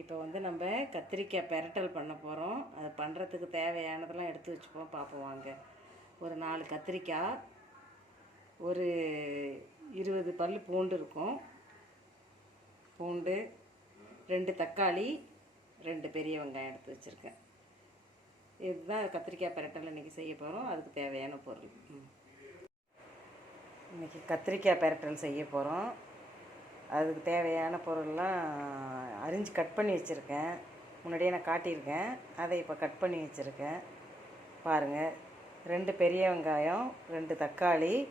இப்போ வந்து நம்ம கத்திரிக்காய் பெரட்டல் பண்ண போகிறோம் அது பண்ணுறதுக்கு தேவையானதெல்லாம் எடுத்து வச்சுப்போம். பார்ப்போம் வாங்க. ஒரு நாலு கத்திரிக்காய் ஒரு இருபது பல் பூண்டு இருக்கும். பூண்டு ரெண்டு தக்காளி ரெண்டு பெரிய வெங்காயம் எடுத்து வச்சுருக்கேன். இதுதான் கத்திரிக்காய் பெரட்டல் இன்றைக்கி செய்ய போகிறோம் அதுக்கு தேவையான பொருள். இன்றைக்கி கத்திரிக்காய் பெரட்டல் செய்ய போகிறோம் அதுக்கு தேவையான பொருள்லாம் அரிஞ்சு கட் பண்ணி வச்சுருக்கேன். முன்னாடியே நான் காட்டியிருக்கேன். அதை இப்போ கட் பண்ணி வச்சுருக்கேன். பாருங்கள் ரெண்டு பெரிய வெங்காயம் ரெண்டு தக்காளி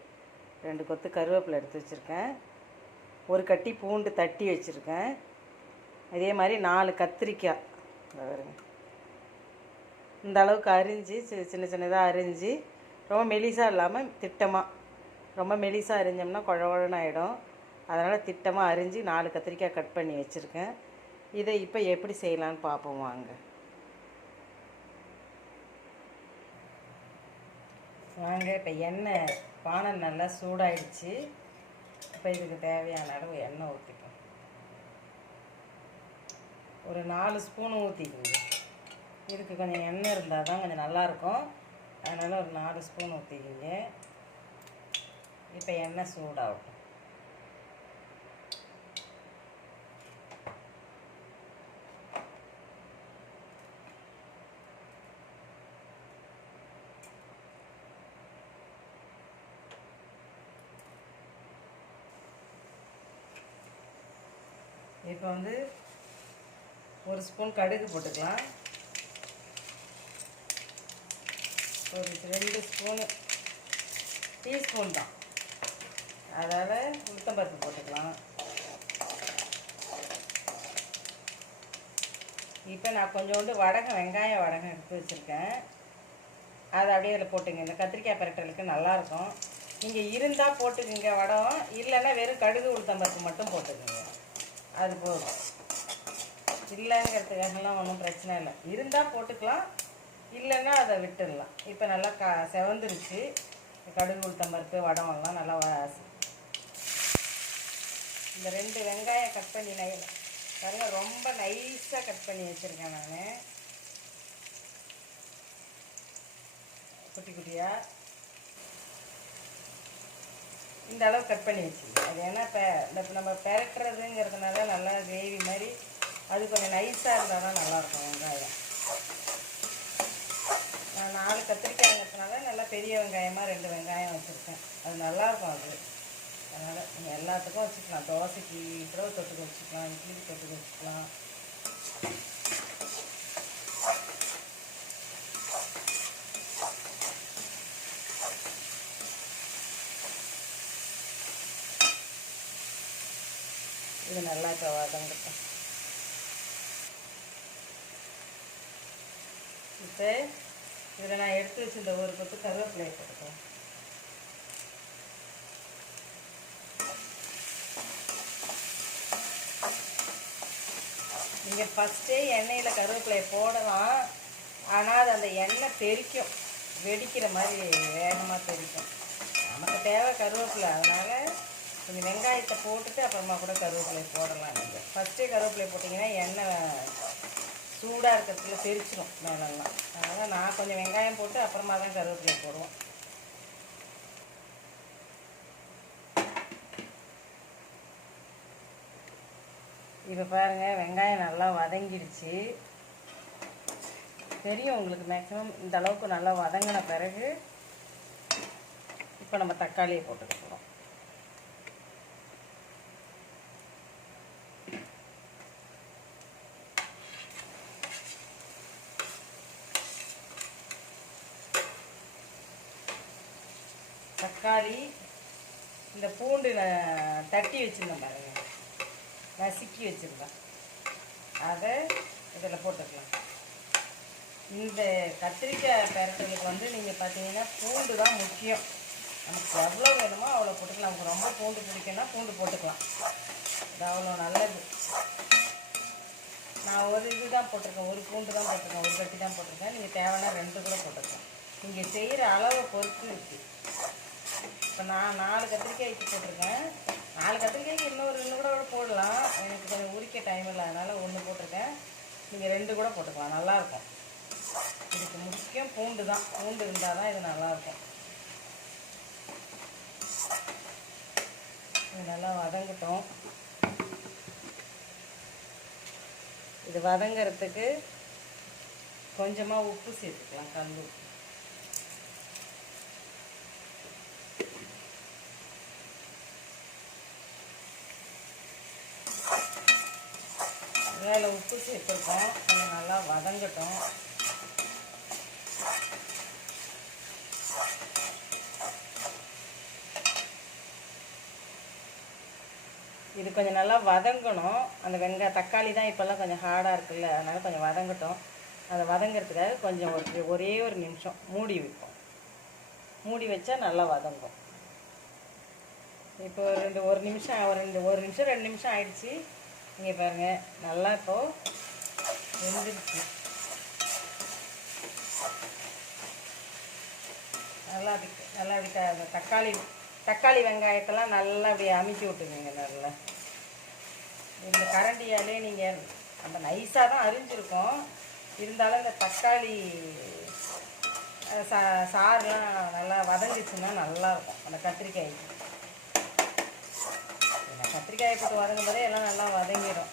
ரெண்டு கொத்து கருவேப்பிலை எடுத்து வச்சுருக்கேன். ஒரு கட்டி பூண்டு தட்டி வச்சுருக்கேன். அதே மாதிரி நாலு கத்திரிக்காய். வருங்க இந்த அளவுக்கு அரிஞ்சு சி- சின்ன சின்னதாக அரிஞ்சு ரொம்ப மெலிசாக இல்லாமல் திட்டமாக ரொம்ப மெலிசாக அரிஞ்சோம்னா குழ குழன்னு ஆகிடும் அதனால் திட்டமாக அரிஞ்சு நாலு கத்திரிக்காய் கட் பண்ணி வச்சுருக்கேன். இதை இப்போ எப்படி செய்யலான்னு பார்ப்போம் வாங்க. வாங்க இப்போ எண்ணெய் பானை நல்லா சூடாயிடுச்சு. இப்போ இதுக்கு தேவையான அளவு எண்ணெய் ஊற்றிப்போம் ஒரு நாலு ஸ்பூன் ஊற்றிக்கோங்க இதுக்கு கொஞ்சம் எண்ணெய் இருந்தால் தான் கொஞ்சம் நல்லாயிருக்கும் அதனால் ஒரு நாலு ஸ்பூன் ஊற்றிக்கிங்க இப்போ எண்ணெய் சூடாகட்டும். இப்போ வந்து ஒரு ஸ்பூன் கடுகு போட்டுக்கலாம். ஒரு ரெண்டு ஸ்பூனு டீஸ்பூன் தான். அதால் உளுத்தம்பருப்பு போட்டுக்கலாம். இப்போ நான் கொஞ்சோண்டு வடகம் வெங்காயம் வடகம் எடுத்து வச்சுருக்கேன். அதை அப்படியே அதில் போட்டுங்க. இந்த கத்திரிக்காய் பரட்டலுக்கு நல்லாயிருக்கும். நீங்கள் இருந்தால் போட்டுக்குங்க வடம். இல்லைன்னா வெறும் கடுகு உளுத்தம்பருப்பு மட்டும் போட்டுக்குங்க. அது போதும். இல்லைங்கிறதுக்காகலாம் ஒன்றும் பிரச்சனை இல்லை. இருந்தால் போட்டுக்கலாம். இல்லைன்னா அதை விட்டுடலாம். இப்போ நல்லா க செவந்துருச்சு. கடுகு உளுத்தம்பருப்பு வடமெல்லாம் நல்லா இந்த ரெண்டு வெங்காயம் கட் பண்ணி நை பாருங்க ரொம்ப நைஸாக கட் பண்ணி வச்சுருக்கேன் நான். குட்டி குட்டியாக இந்த அளவு கட் பண்ணி வச்சுக்கணும் அது ஏன்னா இப்போ இந்த நம்ம பெரட்டுறதுங்கிறதுனால நல்லா கிரேவி மாதிரி அது கொஞ்சம் நைஸாக இருந்தால் தான் நல்லாயிருக்கும் வெங்காயம். நான் நாலு கத்திரிக்காய்ங்கிறதுனால நல்லா பெரிய வெங்காயமாக ரெண்டு வெங்காயம் வச்சுருக்கேன். அது நல்லாயிருக்கும் அது. அதனால் நீங்கள் எல்லாத்துக்கும் வச்சுக்கலாம். தோசைக்கு கூட தொட்டுக்க வச்சுக்கலாம் இட்லிக்கு தொட்டுக்க வச்சுக்கலாம். இது நல்லா இப்போ வதங்கட்டும். இப்போ இதில் நான் எடுத்து வச்சிருந்த ஒரு பத்து கருவேப்பிலையை போட்டுக்கிறேன் நீங்கள் ஃபஸ்ட்டே எண்ணெயில் கருவேப்பிலையை போடலாம். ஆனால் அது அந்த எண்ணெய் தெரிக்கும் வெடிக்கிற மாதிரி வேகமாக தெரிக்கும் நமக்கு தேவை கருவேப்பிலை. அதனால் கொஞ்சம் வெங்காயத்தை போட்டுட்டு அப்புறமா கூட கருவேப்பிலை போடலாம் நீங்கள் ஃபஸ்ட்டே கருவேப்பிலை போட்டிங்கன்னா எண்ணெய் சூடாக இருக்கிறதுல தெரிச்சிடும் மேலெல்லாம். அதனால் நான் கொஞ்சம் வெங்காயம் போட்டு அப்புறமா தான் கருவேப்பிலை போடுவோம். இப்போ பாருங்கள் வெங்காயம் நல்லா வதங்கிடுச்சு. தெரியும் உங்களுக்கு மேக்ஸிமம் இந்த அளவுக்கு நல்லா வதங்கின பிறகு இப்போ நம்ம தக்காளியை போட்டுக்க போகிறோம் தக்காளி இந்த பூண்டு நான் தட்டி வச்சுருந்தேன் பாருங்க. நசுக்கி வச்சுருந்தேன். அதை இதில் போட்டுக்கலாம். இந்த கத்திரிக்காய் பெரட்டலுக்கு வந்து நீங்கள் பார்த்தீங்கன்னா பூண்டு தான் முக்கியம். நமக்கு எவ்வளோ வேணுமோ அவ்வளோ போட்டுக்கலாம். நமக்கு ரொம்ப பூண்டு பிடிக்கும்னா பூண்டு போட்டுக்கலாம். இது அவ்வளோ நல்லது. நான் ஒரு இது தான் போட்டிருக்கேன். ஒரு பூண்டு தான் போட்டிருக்கேன். ஒரு கட்டி தான் போட்டிருக்கேன். நீங்கள் தேவைன்னா ரெண்டு கூட போட்டுக்கலாம். நீங்கள் செய்கிற அளவை பொறுத்து இருக்குது இப்போ நான் நாலு கத்திரிக்காய் போட்டிருக்கேன். நாலு கத்திரிக்காய்க்கு இன்னொரு ரெண்டு கூட போடலாம். எனக்கு கொஞ்சம் உரிக்க டைம் இல்லை அதனால் ஒன்று போட்டிருக்கேன். நீங்கள் ரெண்டு கூட போட்டுக்கலாம் நல்லாயிருக்கும் இதுக்கு முக்கியம் பூண்டு தான். பூண்டு இருந்தால் தான் இது நல்லாயிருக்கும் இது நல்லா வதங்கட்டும். இது வதங்கிறதுக்கு கொஞ்சமாக உப்பு சேர்த்துக்கலாம் கல் உப்பு. அதில் உப்பு சேர்த்துருக்கோம். கொஞ்சம் நல்லா வதங்கட்டும். இது கொஞ்சம் நல்லா வதங்கணும். அந்த வெங்காய தக்காளி தான் இப்போல்லாம் கொஞ்சம் ஹார்டாக இருக்குல்ல அதனால் கொஞ்சம் வதங்கட்டும். அதை வதங்கிறதுக்காக கொஞ்சம் ஒரு ஒரே ஒரு நிமிஷம் மூடி வைப்போம். மூடி வச்சா நல்லா வதங்கும். இப்போ ரெண்டு ஒரு நிமிஷம் ஒரு ரெண்டு ஒரு நிமிஷம் ரெண்டு நிமிஷம் ஆயிடுச்சு. இங்கே பாருங்கள் நல்லா இப்போ வெந்துருச்சு. நல்லா அப்படி நல்லா அப்படி த- அந்த தக்காளி தக்காளி வெங்காயத்தெல்லாம் நல்லா அப்படியே அமுக்கி விட்டுருங்க நல்லா. இந்த கரண்டியாலே நீங்கள் அந்த நைஸாக தான் அரிஞ்சிருக்கும். இருந்தாலும் இந்த தக்காளி அஹ், சா சாறுலாம் நல்லா வதங்கிச்சுன்னா நல்லாயிருக்கும் அந்த கத்திரிக்காய்க்கு கத்திரிக்காயை போட்டு வதங்கும் போதே எல்லாம் நல்லா வதங்கிடும்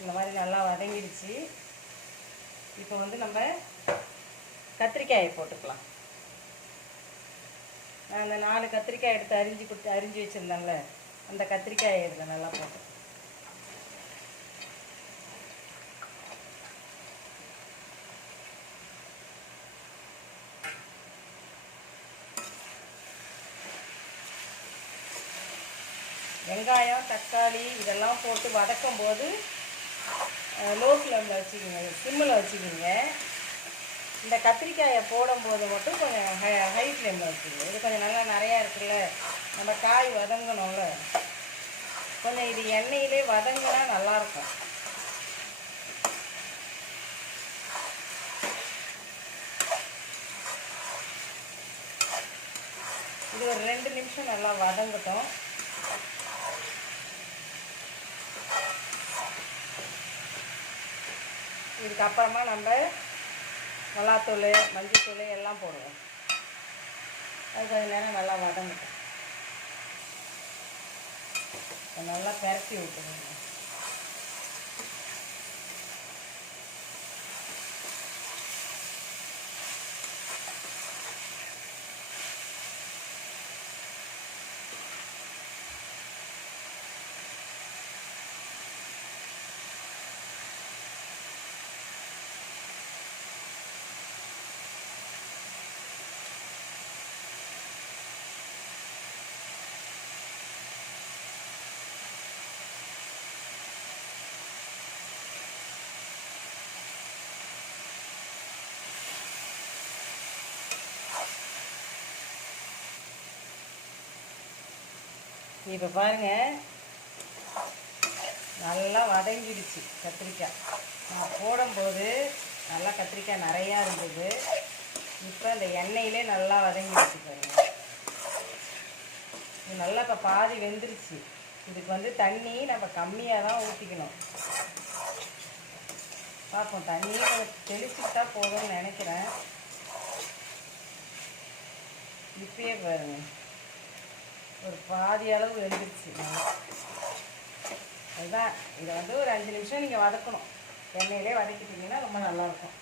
இந்த மாதிரி நல்லா வதங்கிடுச்சு. இப்போ வந்து நம்ம கத்திரிக்காயை போட்டுக்கலாம். நான் அந்த நாலு கத்திரிக்காய் எடுத்து அரிஞ்சு கொடுத்து அரிஞ்சு வச்சுருந்தேன்ல அந்த கத்திரிக்காயை இதில் நல்லா போட்டு வெங்காயம் தக்காளி இதெல்லாம் போட்டு வதக்கும் போது லோ ஃப்ளேமில் வச்சுக்கிங்க சிம்மில் வச்சுக்கிங்க. இந்த கத்திரிக்காயை போடும்போது மட்டும் கொஞ்சம் ஹை ஹை ஃப்ளேமில் வச்சுக்கோங்க. இது கொஞ்சம் நல்லா நிறையா இருக்குல்ல நம்ம காய் வதங்கணும்ல. கொஞ்சம் இது எண்ணெயிலே வதங்கினா நல்லாயிருக்கும். இது ஒரு ரெண்டு நிமிஷம் நல்லா வதங்கட்டும். இதுக்கப்புறமா நம்ம மிளகாத்தூள் மஞ்சத்தூள் எல்லாம் போடுவோம். அது கொஞ்சம் நேரம் நல்லா வதங்கட்டும். நல்லா பெரட்டி விட்டுருவோம் இப்போ பாருங்க. நல்லா வதங்கிடுச்சு கத்திரிக்காய். நான் போடும்போது நல்லா கத்திரிக்காய் நிறையா இருந்தது. இப்போ அந்த எண்ணெயிலே நல்லா வதங்கிடுச்சு பாருங்கள் இது நல்லா இப்போ பாதி வெந்துருச்சு. இதுக்கு வந்து தண்ணி நம்ம கம்மியாக தான் ஊற்றிக்கணும் பார்ப்போம் தண்ணியை கொஞ்சம் தெளிச்சுக்கிட்டா போதும்னு நினைக்கிறேன். இப்பயே பாருங்கள் ஒரு பாதி அளவு வெந்துருச்சு. அதுதான். இதை வந்து ஒரு அஞ்சு நிமிஷம் நீங்கள் வதக்கணும். எண்ணெயிலே வதக்கிட்டீங்கன்னா ரொம்ப நல்லாயிருக்கும்.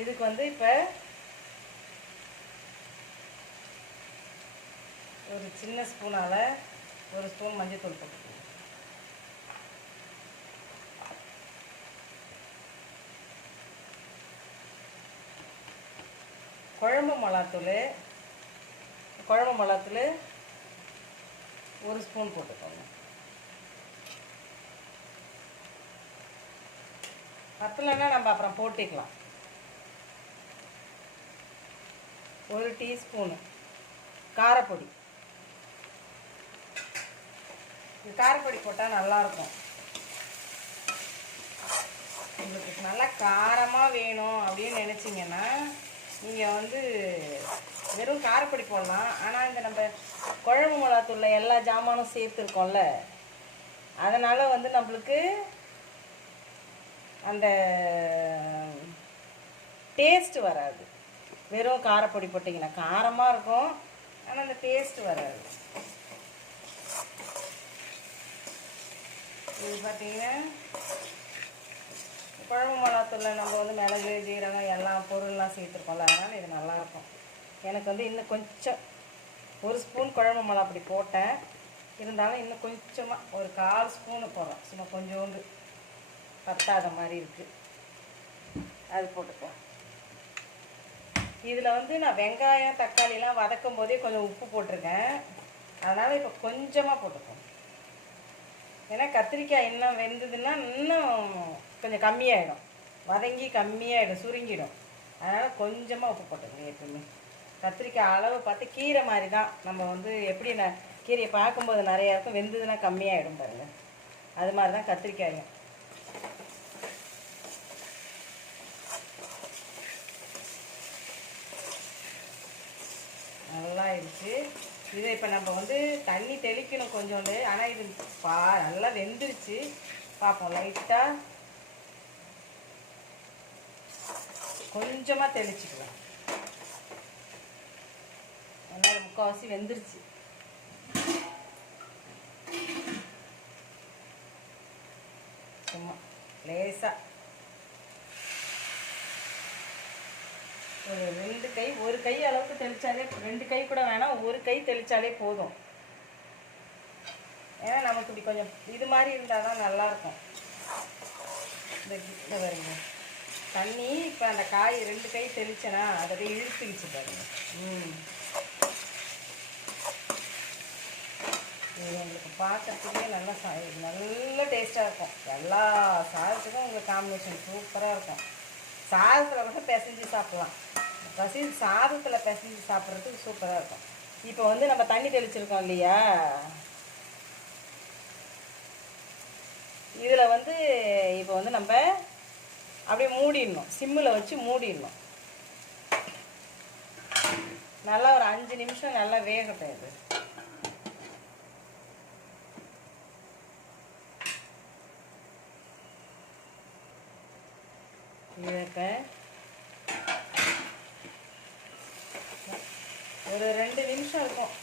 இதுக்கு வந்து இப்போ ஒரு சின்ன ஸ்பூனால் ஒரு ஸ்பூன் மஞ்சள் தூள் போட்டுக்கணும் குழம்பு மிளகாத்தூள் குழம்பு மிளகாத்தூள் ஒரு ஸ்பூன் போட்டுக்கோங்க. பத்தலைன்னா நம்ம அப்புறம் போட்டுக்கலாம். ஒரு டீஸ்பூனு காரப்பொடி. காரப்பொடி போட்டால் நல்லாயிருக்கும். உங்களுக்கு நல்லா காரமாக வேணும் அப்படின்னு நினச்சிங்கன்னா நீங்கள் வந்து வெறும் காரப்பொடி போடலாம். ஆனால் இந்த நம்ம குழம்பு மிளகாத்தூளில் எல்லா ஜாமானும் சேர்த்துருக்கோம்ல. அதனால் வந்து நம்மளுக்கு அந்த டேஸ்ட் வராது. வெறும் காரப்பொடி போட்டிங்கன்னா காரமாக இருக்கும். ஆனால் அந்த டேஸ்ட் வராது. இது பார்த்தீங்கன்னா குழம்பு மிளகாத்தூளில் நம்ம வந்து மிளகு ஜீரகம் எல்லாம் பொருள்லாம் சேர்த்துருக்கோம்ல அதனால் இது நல்லாயிருக்கும் எனக்கு வந்து இன்னும் கொஞ்சம் ஒரு ஸ்பூன் குழம்பு மிளகா அப்படி போட்டேன். இருந்தாலும் இன்னும் கொஞ்சமாக ஒரு கால் ஸ்பூனு போடுறோம் சும்மா கொஞ்சோண்டு பத்தாத மாதிரி இருக்குது அது போட்டுக்கோ. இதில் வந்து நான் வெங்காயம் தக்காளிலாம் வதக்கும் போதே கொஞ்சம் உப்பு போட்டிருக்கேன். அதனால் இப்போ கொஞ்சமாக போட்டுக்கோங்க ஏன்னா கத்திரிக்காய் இன்னும் வெந்ததுன்னா இன்னும் கொஞ்சம் கம்மியாயிடும். வதங்கி கம்மியாயிடும் சுருங்கிடும். அதனால் கொஞ்சமாக உப்பு போட்டுக்கணும் எப்பவுமே கத்திரிக்காய் அளவு பார்த்து கீரை மாதிரி தான். நம்ம வந்து எப்படி நான் கீரையை பார்க்கும்போது நிறையா இருக்கும் வெந்ததுன்னா கம்மியாயிடும் பாருங்கள் அது மாதிரி தான் கத்திரிக்காயும். நல்லா ஆயிடுச்சு இதை இப்போ நம்ம வந்து தண்ணி தெளிக்கணும் கொஞ்சோண்டு. ஆனால் இது பா நல்லா வெந்துருச்சு. பார்ப்போம் லைட்டாக கொஞ்சமாக தெளிச்சுக்கலாம். நல்லா முக்கால்வாசி வெந்துருச்சு. சும்மா லேசாக ரெண்டு கை ஒரு கை அளவுக்கு தெளிச்சாலே ரெண்டு கை கூட வேணாம் ஒரு கை தெளிச்சாலே போதும். ஏன்னா நமக்கு இப்படி கொஞ்சம் இது மாதிரி இருந்தால் தான் நல்லாயிருக்கும். இந்த வருங்க பாருங்க. தண்ணி இப்போ அந்த காய் ரெண்டு கை தெளிச்சனா அதை போய் இழுத்துக்கிச்சு பாருங்க. ம். இது உங்களுக்கு பார்க்கறதுக்கே நல்லா சா நல்ல டேஸ்ட்டாக இருக்கும். எல்லா சாதத்துக்கும் உங்களுக்கு காம்பினேஷன் சூப்பராக இருக்கும். சாதத்தில் கூட பிசைஞ்சு சாப்பிட்லாம். பசி சாதத்தில் பசிஞ்சு சாப்பிட்றதுக்கு சூப்பராக இருக்கும். இப்போ வந்து நம்ம தண்ணி தெளிச்சிருக்கோம் இல்லையா? இதில் வந்து இப்போ வந்து நம்ம அப்படியே மூடிடணும். சிம்மில் வச்சு மூடிடணும். நல்லா ஒரு அஞ்சு நிமிஷம் நல்லா வேகட்டும் இது. இதை ஒரு ரெண்டு நிமிஷம் இருக்கும்.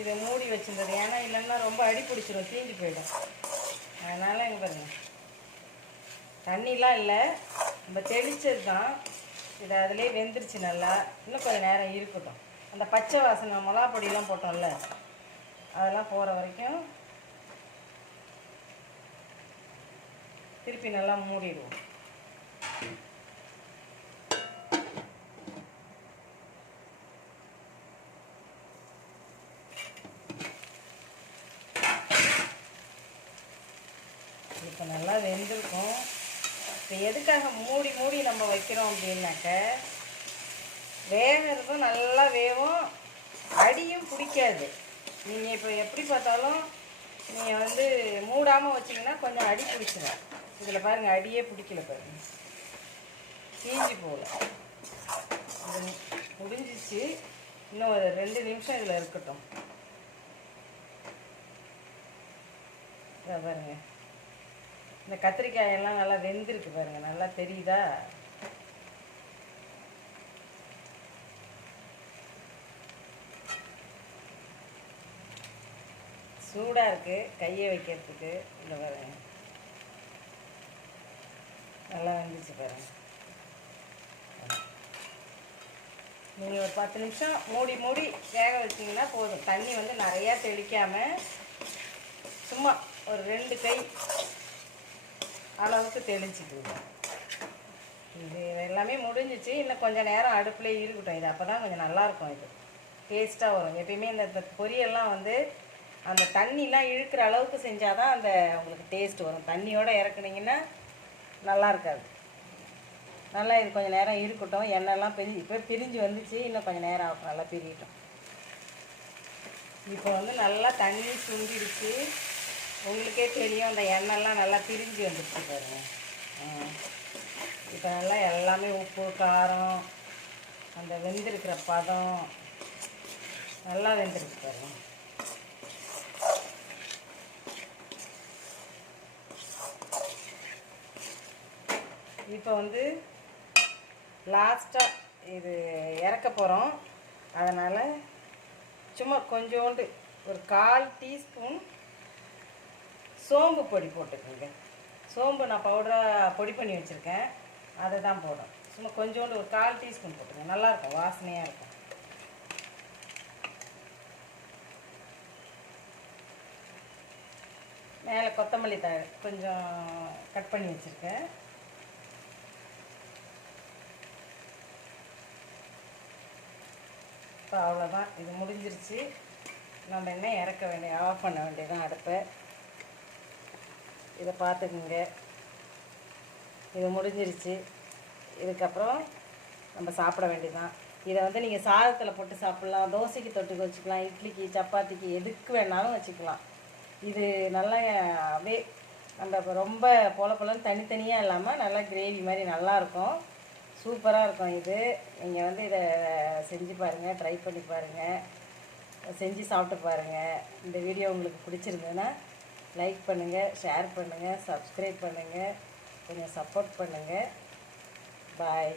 இதை மூடி வச்சுருந்தது. ஏன்னா இல்லைன்னா ரொம்ப அடி பிடிச்சிரும். தீஞ்சு போயிடும். அதனால் எங்கே பாருங்கள் தண்ணிலாம் இல்லை. நம்ம தெளிச்சது தான். இது அதிலே வெந்துருச்சு நல்லா. இன்னும் கொஞ்சம் நேரம் இருக்கட்டும். அந்த பச்சை வாசனை மிளகா பொடியெலாம் போட்டோம்ல. அதெல்லாம் போகிற வரைக்கும் திருப்பி நல்லா மூடிடுவோம். இப்போ நல்லா வெந்திருக்கும். இப்போ எதுக்காக மூடி மூடி நம்ம வைக்கிறோம் அப்படின்னாக்க வேகிறதும் நல்லா வேகும் அடியும் பிடிக்காது. நீங்கள் இப்போ எப்படி பார்த்தாலும் நீங்கள் வந்து மூடாமல் வச்சிங்கன்னா கொஞ்சம் அடி பிடிச்சிடும் இதில் பாருங்கள் அடியே பிடிக்கல பாருங்க. தீஞ்சு போகல. இது முடிஞ்சிச்சு. இன்னும் ஒரு ரெண்டு நிமிஷம் இதில் இருக்கட்டும். பாருங்கள் இந்த கத்திரிக்காய் எல்லாம் நல்லா வெந்திருக்கு பாருங்க நல்லா தெரியுதா? சூடாக இருக்குது கையை வைக்கிறதுக்கு. இந்த பாருங்க. நல்லா வந்துச்சு பாருங்க. நீங்கள் ஒரு பத்து நிமிஷம் மூடி மூடி வேக வச்சிங்கன்னா போதும். தண்ணி வந்து நிறையா தெளிக்காமல் சும்மா ஒரு ரெண்டு கை அளவுக்கு தெளிச்சுக்குங்க இது எல்லாமே முடிஞ்சிச்சு. இன்னும் கொஞ்சம் நேரம் அடுப்புலேயே இருக்கட்டும். இது அப்போ தான் கொஞ்சம் நல்லாயிருக்கும் இது. டேஸ்ட்டாக வரும். எப்பயுமே இந்த பொரியெல்லாம் வந்து அந்த தண்ணிலாம் இழுக்கிற அளவுக்கு செஞ்சால் தான் அந்த உங்களுக்கு டேஸ்ட் வரும். தண்ணியோடு இறக்குனீங்கன்னா நல்லா இருக்காது நல்லா இது கொஞ்சம் நேரம் இருக்கட்டும். எண்ணெய்லாம் பிரி இப்போ பிரிஞ்சு வந்துச்சு. இன்னும் கொஞ்சம் நேரம் ஆகும். நல்லா பிரியட்டும். இப்போ வந்து நல்லா தண்ணி சுண்டிடுச்சு. உங்களுக்கே தெரியும் அந்த எண்ணெய்லாம் நல்லா பிரிஞ்சு வந்துடுச்சு பாருங்க. இப்போ நல்லா எல்லாமே உப்பு காரம் அந்த வெந்திருக்கிற பதம் நல்லா வெந்திருக்கு பாருங்க. இப்போ வந்து லாஸ்ட்டாக இது இறக்க போகிறோம் அதனால் சும்மா கொஞ்சோண்டு ஒரு கால் டீஸ்பூன் சோம்பு பொடி போட்டுக்கோங்க. சோம்பு நான் பவுடராக பொடி பண்ணி வச்சுருக்கேன். அதை தான் போடும் சும்மா கொஞ்சோண்டு ஒரு கால் டீஸ்பூன் போட்டுங்க நல்லாயிருக்கும் வாசனையாக இருக்கும். மேலே கொத்தமல்லி த கொஞ்சம் கட் பண்ணி வச்சுருக்கேன். இப்போ அவ்வளோதான் இது முடிஞ்சிருச்சு. நம்ம என்ன இறக்க வேண்டிய ஆஃப் பண்ண வேண்டியதான் அடுப்பை. இதை பார்த்துக்குங்க. இது முடிஞ்சிருச்சு. இதுக்கப்புறம் நம்ம சாப்பிட வேண்டியதான் இதை வந்து நீங்கள் சாதத்தில் போட்டு சாப்பிட்லாம். தோசைக்கு தொட்டுக்கு வச்சுக்கலாம். இட்லிக்கு சப்பாத்திக்கு எதுக்கு வேணாலும் வச்சுக்கலாம். இது நல்லா அப்படியே நம்ம இப்போ ரொம்ப பொல பொலன்னு தனித்தனியாக இல்லாமல் நல்லா கிரேவி மாதிரி நல்லாயிருக்கும் சூப்பராக இருக்கும் இது. நீங்கள் வந்து இதை செஞ்சு பாருங்கள் ட்ரை பண்ணி பாருங்கள் செஞ்சு சாப்பிட்டு பாருங்கள் இந்த வீடியோ உங்களுக்கு பிடிச்சிருந்ததுன்னா லைக் பண்ணுங்கள் ஷேர் பண்ணுங்கள் சப்ஸ்கிரைப் பண்ணுங்கள் கொஞ்சம் சப்போர்ட் பண்ணுங்கள் பாய்.